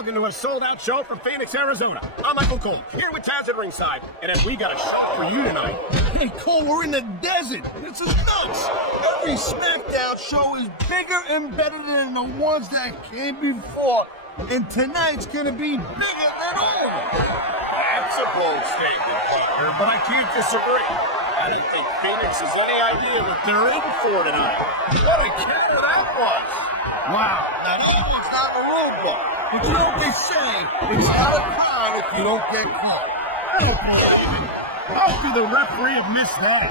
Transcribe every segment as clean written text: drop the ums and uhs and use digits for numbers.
welcome to a sold-out show from Phoenix, Arizona. I'm McCool, here with Taz at ringside, and we got a show for you tonight. Hey, Cole, we're in the desert. This is nuts. Every SmackDown show is bigger and better than the ones that came before, and tonight's gonna be bigger than all. That's a bold statement, partner, but I can't disagree. I don't think Phoenix has any idea what they're in for tonight. What a killer that was! Wow, now that one's not a robot. But you know what they say, it's not a crime if you don't get caught. I don't believe it. How could the referee have missed that?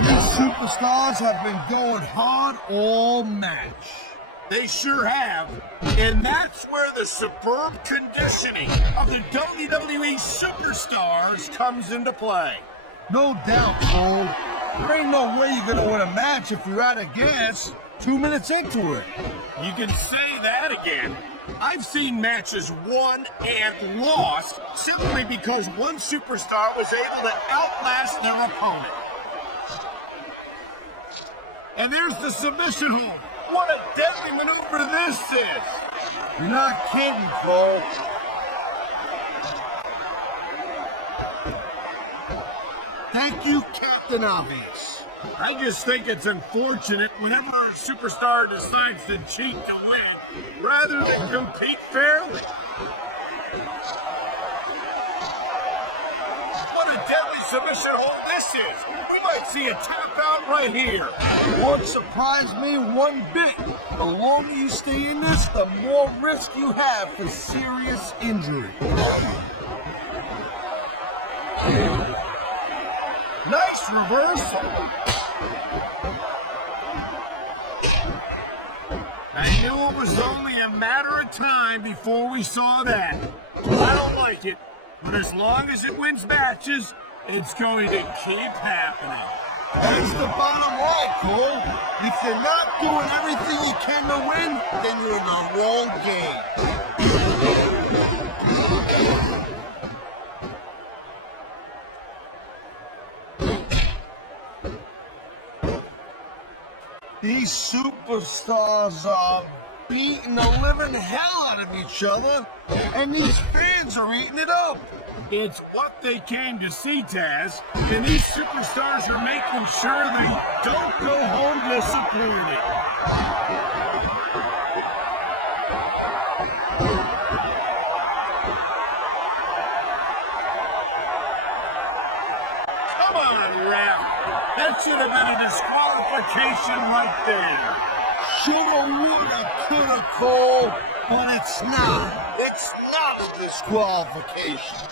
These superstars have been going hard all match. They sure have. And that's where the superb conditioning of the WWE superstars comes into play. No doubt, Cole. There ain't no way you're gonna win a match if you're out of gas 2 minutes into it. You can say that again. I've seen matches won and lost simply because one superstar was able to outlast their opponent. And there's the submission hold. What a deadly maneuver this is! You're not kidding, Cole. Thank you, Captain Obvious. I just think it's unfortunate whenever a superstar decides to cheat to win rather than compete fairly. What a deadly submission hold this is! We might see a tap out right here. Won't surprise me one bit. The longer you stay in this, the more risk you have for serious injury. Nice reversal. I knew it was only a matter of time before we saw that. I don't like it, but as long as it wins matches, it's going to keep happening. That's the bottom line, Cole. If you're not doing everything you can to win, then you're in the wrong game. These superstars are beating the living hell out of each other, and these fans are eating it up. It's what they came to see, Taz, and these superstars are making sure they don't go home disappointed. Come on, ref. That should have been a disqualification right there. Shoulda, woulda, coulda, Cole, but it's not. It's not a disqualification.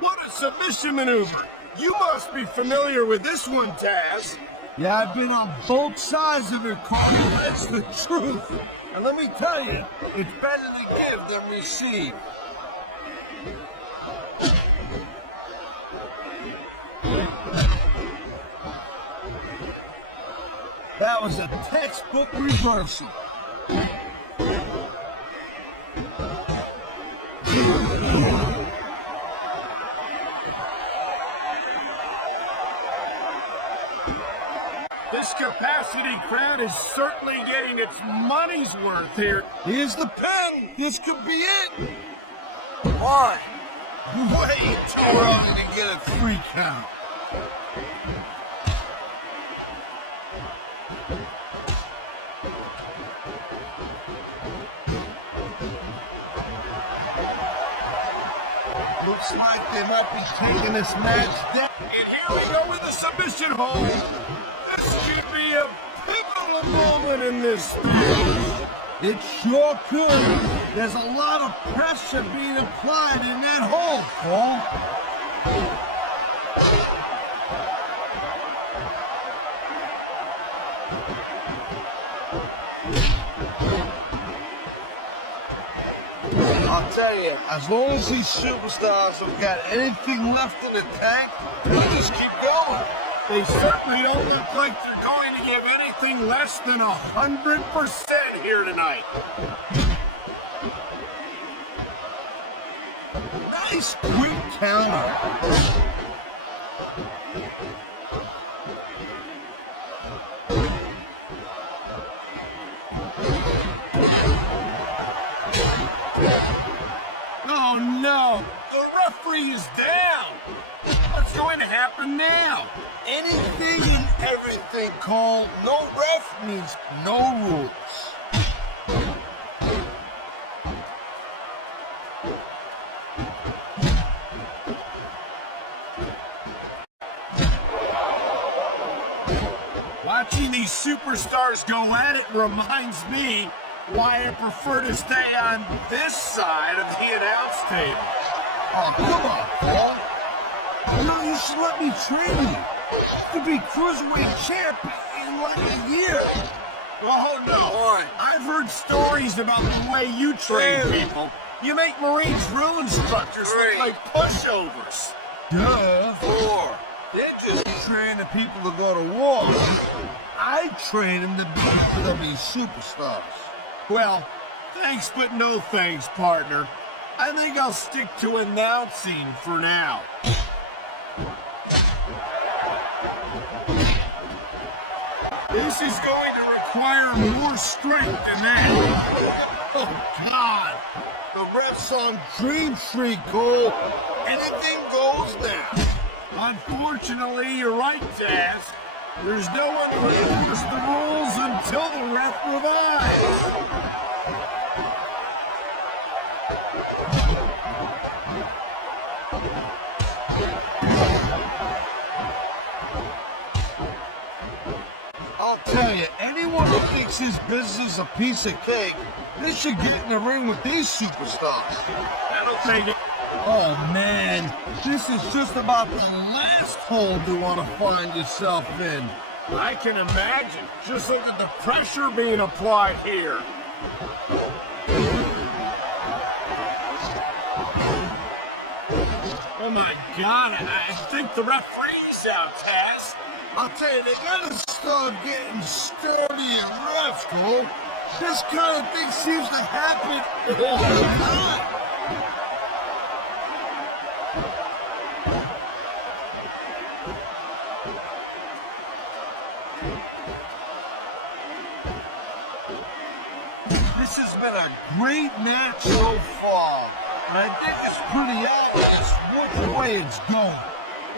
What a submission maneuver. You must be familiar with this one, Taz. Yeah, I've been on both sides of it, Cole. That's the truth. And let me tell you, it's better to give than receive. That was a textbook reversal. This capacity crowd is certainly getting its money's worth here. Here's the pen. This could be it. Why? Way too early to get a 3 count. Looks like they might be taking this match down. And here we go with the submission hold. This could be a pivotal moment in this thing. It sure could. There's a lot of pressure being applied in that hold, Paul. I'll tell you, as long as these superstars have got anything left in the tank, they'll just keep going. They certainly don't look like they're going to give anything less than 100% here tonight. Nice quick counter. Oh no! The referee is down! What's going to happen now? Anything and everything, Cole. No ref means no rules. Watching these superstars go at it reminds me why I prefer to stay on this side of the announce table. Oh, come on, Paul. No, you should let me train you. To be cruiserweight champ in like a year. Oh no! I've heard stories about the way you train people. You make Marine drill instructors look like pushovers. Duh. 4. They just train the people to go to war. I train them to be superstars. Well, thanks but no thanks, partner. I think I'll stick to announcing for now. This is going to require more strength than that. Oh, God. The ref's on Dream Street, Cole. Anything goes now. Unfortunately, you're right, Taz. There's no one to enforce the rules until the ref revives. I'll tell you, anyone who thinks his business is a piece of cake, they should get in the ring with these superstars. That'll take it. Oh, man, this is just about the last hole you want to find yourself in. I can imagine. Just look at the pressure being applied here. Oh my God, I think the referee's out, Taz. I'll tell you, they gotta start getting sturdy and rough, Cole. This kind of thing seems to happen all the time. This has been a great match so far, and I think it's pretty obvious which way it's going.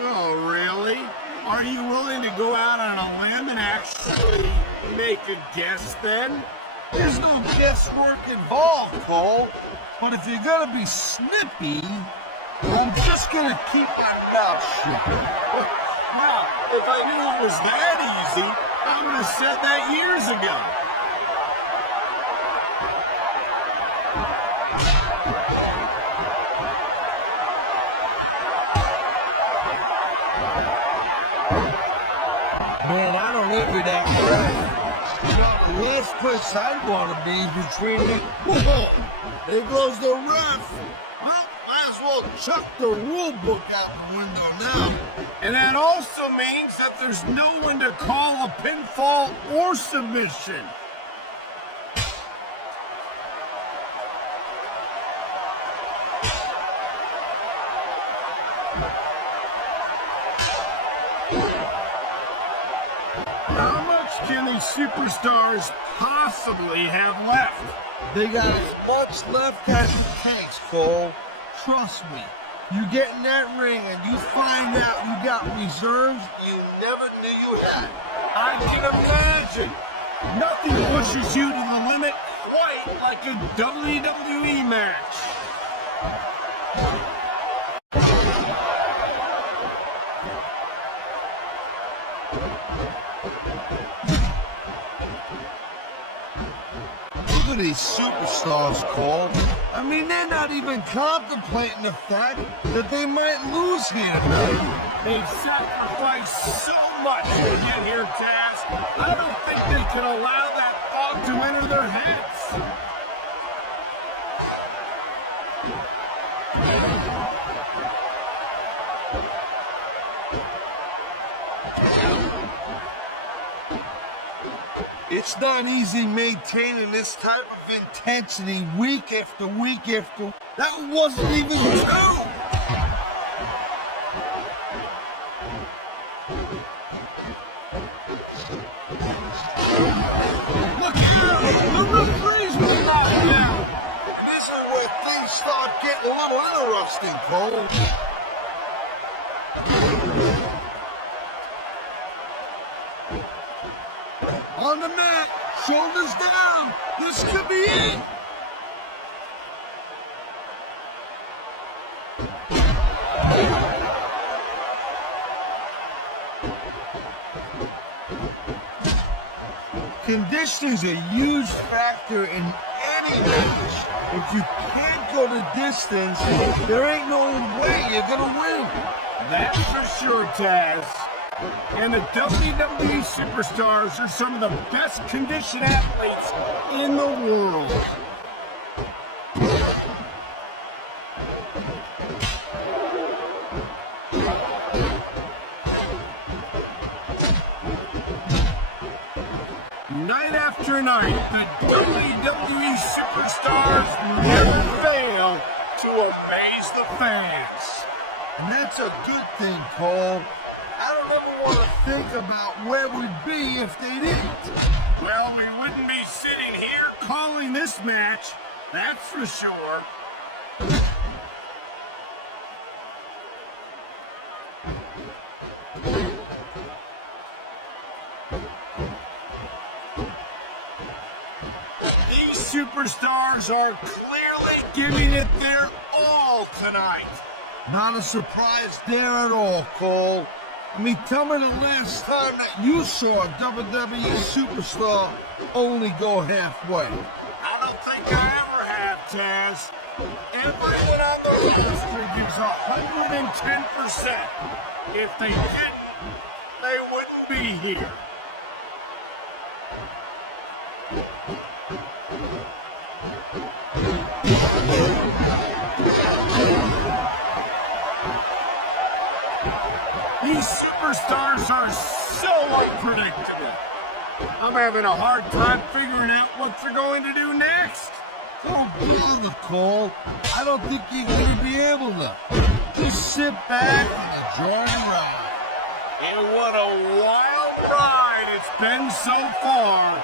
Oh, really? Are you willing to go out on a limb and actually make a guess then? There's no guesswork involved, Cole. But if you're gonna be snippy, I'm just gonna keep my mouth shut. Now, if I knew it was that easy, I would have said that years ago. Man, I don't envy that ref. You know, the last place I'd want to be is between the... Whoa, there goes the ref. Well, might as well chuck the rule book out the window now. And that also means that there's no one to call a pinfall or submission. How much can these superstars possibly have left? They got as much left as it takes, Cole. Trust me. You get in that ring and you find out you got reserves you never knew you had. I can imagine. Nothing pushes you to the limit quite like a WWE match. Look at these superstars, Cole. I mean, they're not even contemplating the fact that they might lose here tonight. They've sacrificed so much to get here, Taz. I don't think they can allow that thought to enter their heads. It's not easy maintaining this type of intensity week after week after. That wasn't even true. getting a little interesting, Cole. On the mat, shoulders down. This could be it. Conditioning's a huge factor in any match. If you can't go the distance, there ain't no way you're gonna win. That's for sure, Taz. And the WWE superstars are some of the best conditioned athletes in the world. Night after night, the WWE superstars never fail to amaze the fans. And that's a good thing, Cole. I don't ever want to think about where we'd be if they didn't. Well, we wouldn't be sitting here calling this match, that's for sure. These superstars are clearly giving it their all tonight. Not a surprise there at all, Cole. I mean, tell me the last time that you saw a WWE superstar only go halfway. I don't think I ever have, Taz. Everyone on the roster gives 110%. If they didn't, they wouldn't be here. These superstars are so unpredictable. I'm having a hard time figuring out what they're going to do next. Don't bother, Cole. I don't think you're going to be able to. Just sit back and enjoy the ride. And what a wild ride it's been so far,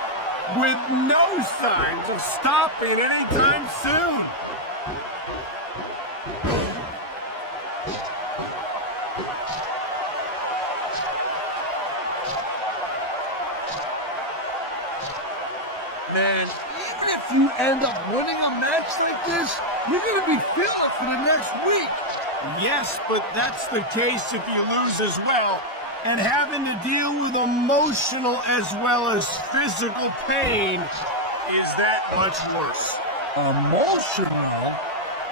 with no signs of stopping anytime soon. Man, even if you end up winning a match like this, you're going to be feeling it for the next week. Yes, but that's the case if you lose as well. And having to deal with emotional as well as physical pain is that much worse. Emotional?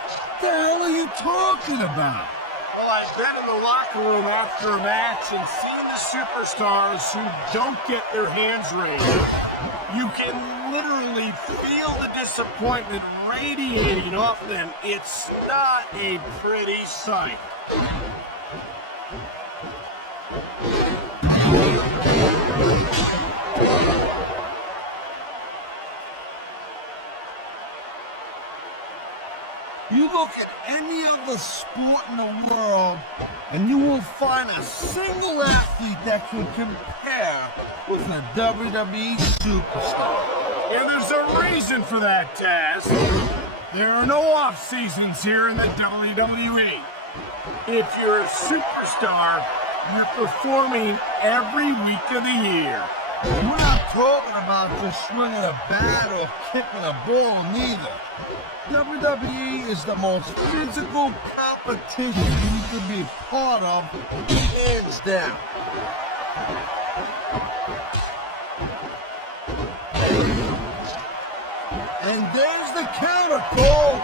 What the hell are you talking about? Well, I've been in the locker room after a match and seen the superstars who don't get their hands raised. You can literally feel the disappointment radiating off them. It's not a pretty sight. You look at any other sport in the world, and you will find a single athlete that can compare with a WWE superstar. And there's a reason for that, Taz. There are no off seasons here in the WWE. If you're a superstar, you're performing every week of the year. We're not talking about just swinging a bat or kicking a ball, neither. WWE is the most physical competition you can be part of, hands down. And there's the counter, Cole.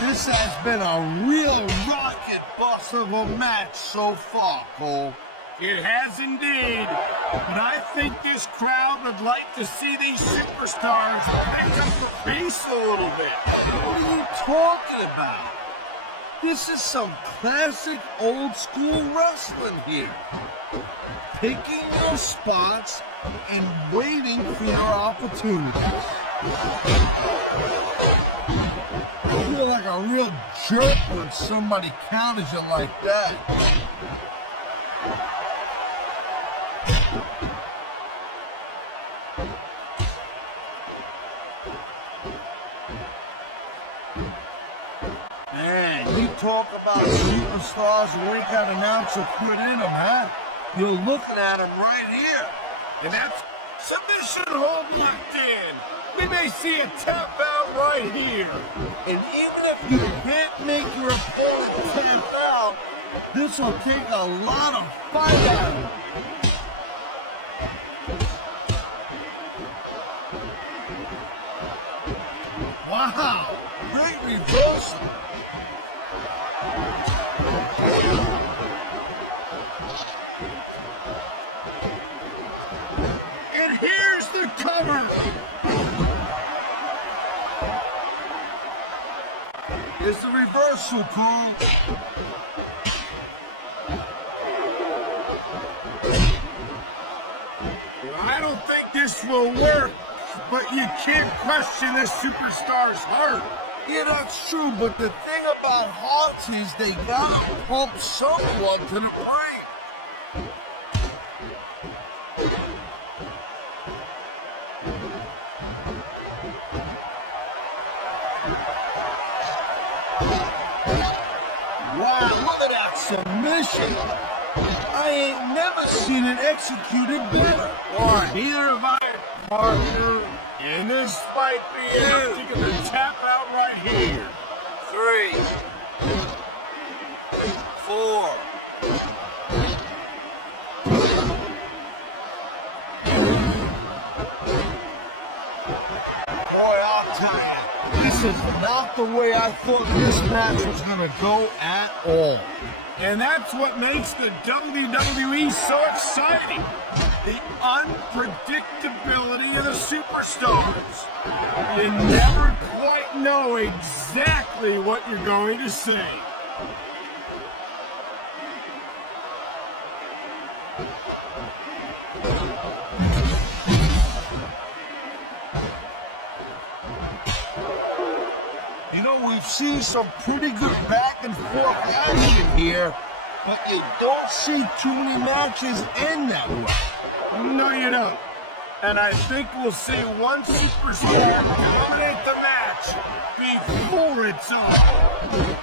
This has been a real rocket bus of a match so far, Cole. It has indeed. But I think this crowd would like to see these superstars pick up the pace a little bit. What are you talking about? This is some classic old school wrestling here. Picking your spots and waiting for your opportunities. I feel like a a real jerk when somebody counters you like that. Man, you talk about superstars who ain't got an ounce of quit in them, huh? You're looking at them right here. And that's submission hold locked in. We may see a tap out right here. And even if you can't make your opponent tap out, this will take a lot of fight out of him. Wow, great reversal. And here's the cover. It's the reversal, Cool. I don't think this will work, but you can't question this superstar's heart. Yeah, that's true, but the thing about hearts is they gotta pump someone to the brain. Wow, look at that submission. I ain't never seen it executed better. Or neither have I, partner. And this might be it. Taking the tap out right here. 3, 4. Boy, I'll tell you, this is not the way I thought this match was gonna go at all. And that's what makes the WWE so exciting. The unpredictability of the superstars. You never quite know exactly what you're going to say. You know, we've seen some pretty good back and forth action here, but you don't see too many matches end that way. No, you don't. And I think we'll see one superstar dominate the match before it's over.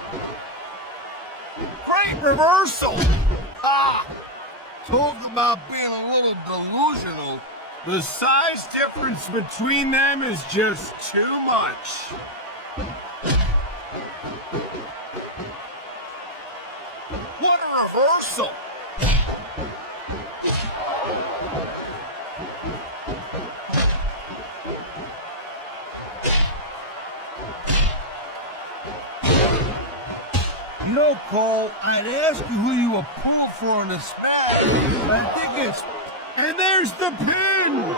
Great reversal! Talk about being a little delusional. The size difference between them is just too much. What a reversal! You know, Cole, I'd ask you who you approve for in this match, but I think it's... And there's the pin!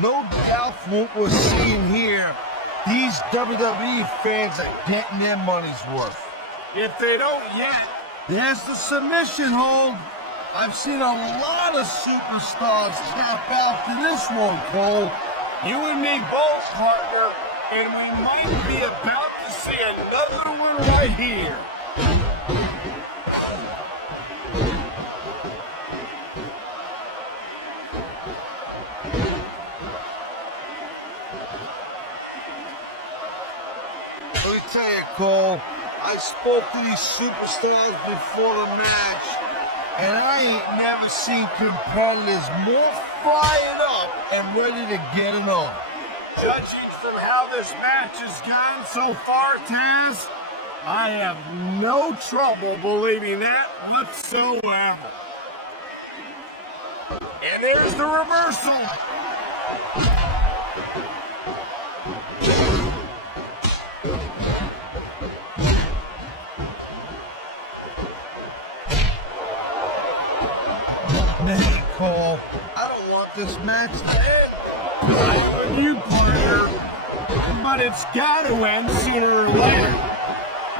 No doubt from what we're seeing here, these WWE fans are getting their money's worth. If they don't yet, there's the submission hold. I've seen a lot of superstars tap out to this one, Cole. You and me both, partner, and we might be about to see another one right here. Let me tell you, Cole, I spoke to these superstars before the match, and I ain't never seen competitors more fired up and ready to get it on. Judging from how this match has gone so far, Taz, I have no trouble believing that whatsoever. And there's the reversal. Man, Cole, I don't want this match to end. I'm with you, partner, but it's got to end sooner or later.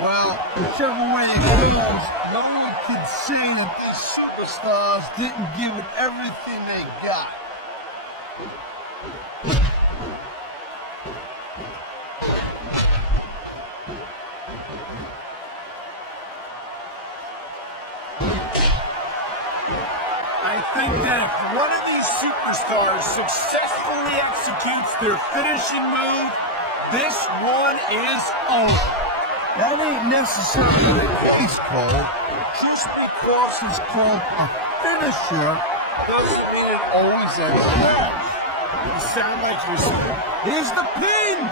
Well, whichever way it goes, the only could see that these superstars didn't give it everything they got. I think that if one of these superstars successfully executes their finishing move, this one is over. That ain't necessarily the case, Cole. Just because it's called a finisher doesn't mean it always ends well. You sound like you're saying, Here's the pin!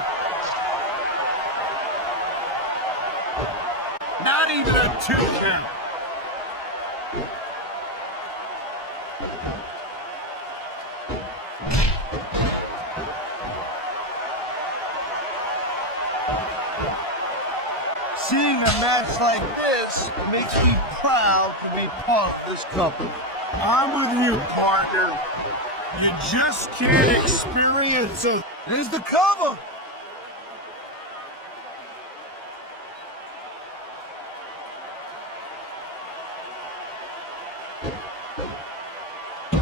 not even a 2 count. Seeing a match like this makes me proud to be part of this company. I'm with you, partner. You just can't experience it. Here's the cover!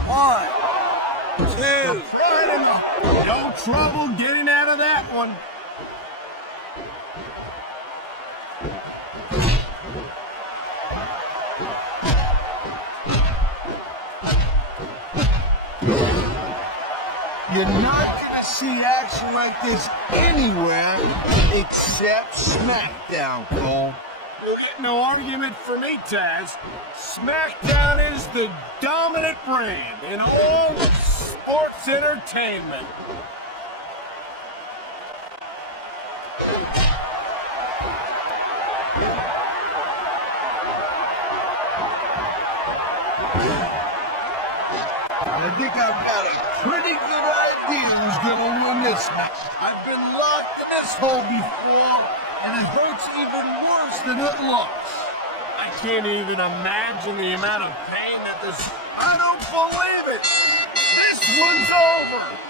One, two, No trouble getting out of that one. you're not gonna see action like this anywhere except SmackDown, Cole. You'll get no argument from me, Taz. SmackDown is the dominant brand in all of sports entertainment. I think I've got a pretty good idea who's gonna win this match. I've been locked in this hole before, and it hurts even worse than it looks. I can't even imagine the amount of pain that this... I don't believe it! This one's over!